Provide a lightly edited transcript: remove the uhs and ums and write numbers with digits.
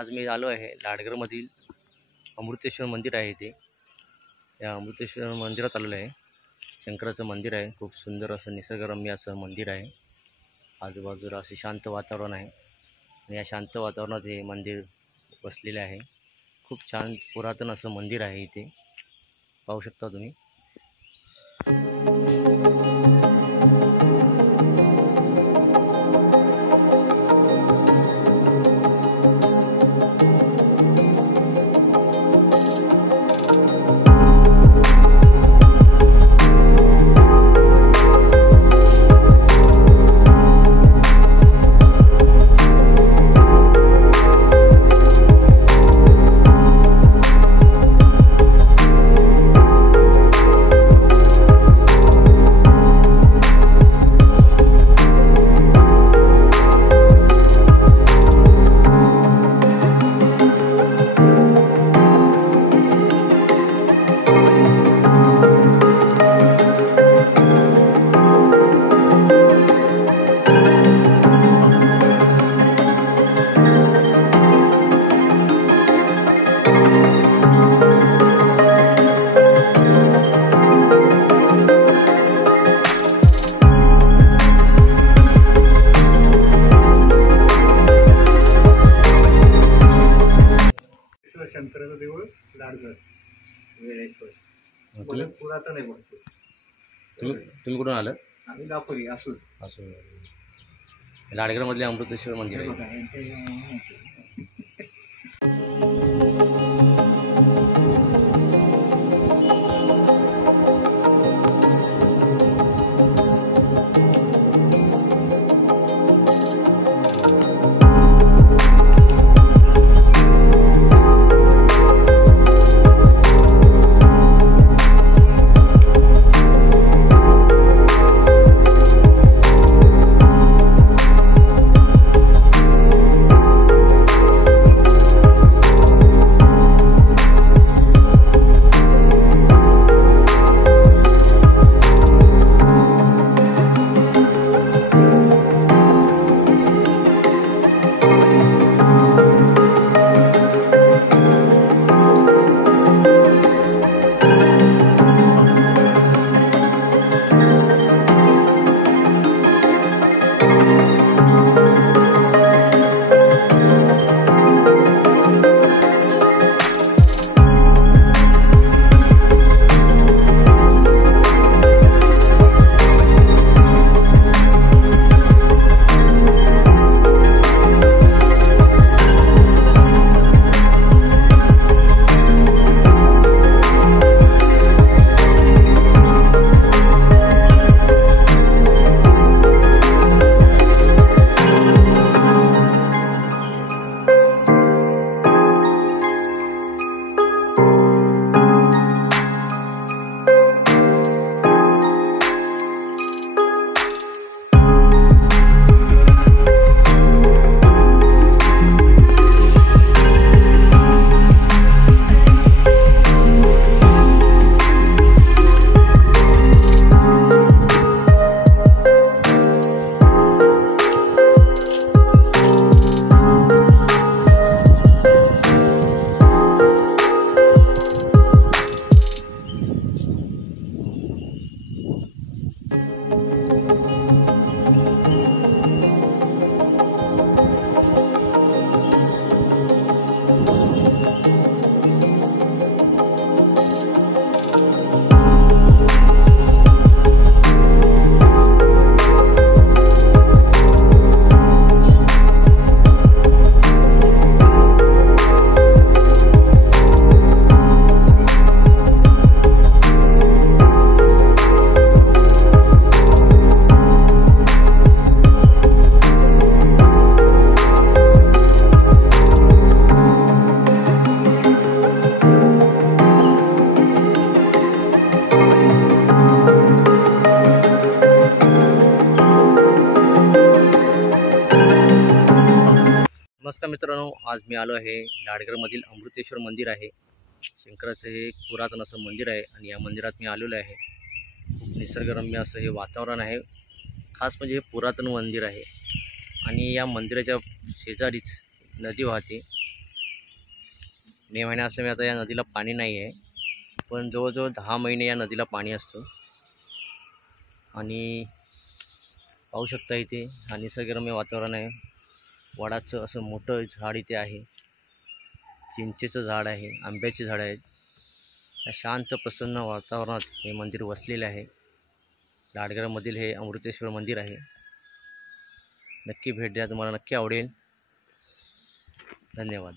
आज मी आलो आहे लाडगरमधील अमृतेश्वर मंदिर आहे इथे। या अमृतेश्वर मंदिरात आलेलो आहे। शंकराचं मंदिर आहे, खूप सुंदर असं निसर्गरम्य असं मंदिर आहे। आजूबाजूला असे शांत वातावरण आहे आणि या शांत वातावरणात हे मंदिर बसलेले आहे। खूप छान पुरातन असं मंदिर आहे इथे, पाहू शकता तुम्ही। शंकराचं देऊळ लाडगर वेळेश्वर पुरातन आहे भरपूर। तुम्ही कुठून आलं? आम्ही दापोली असून लाडगरमधले अमृतेश्वर मंदिर आहे। नमस्कार मित्रांनो, आज मी आलो आहे लाडगरमधील अमृतेश्वर मंदिर आहे। शंकराचं हे एक पुरातन असं मंदिर आहे आणि या मंदिरात मी आलेलो आहे। खूप निसर्गरम्य असं हे वातावरण आहे। खास म्हणजे हे पुरातन मंदिर आहे आणि या मंदिराच्या शेजारीच नदी वाहते मे महिना असल्यामुळे आता या नदीला पाणी नाही आहे, पण जवळजवळ 10 महिने या नदीला पाणी असतं. आणि पाहू शकता इथे हा निसर्गरम्य वातावरण आहे. वडाचं असं मोठं झाड इथे आहे, चिंचेचं झाड आहे, आंब्याची झाडं आहेत. या शांत प्रसन्न वातावरणात हे मंदिर वसलेले आहे. लाडगडमधील हे अमृतेश्वर मंदिर आहे. नक्की भेट द्या, तुम्हाला नक्की आवडेल. धन्यवाद.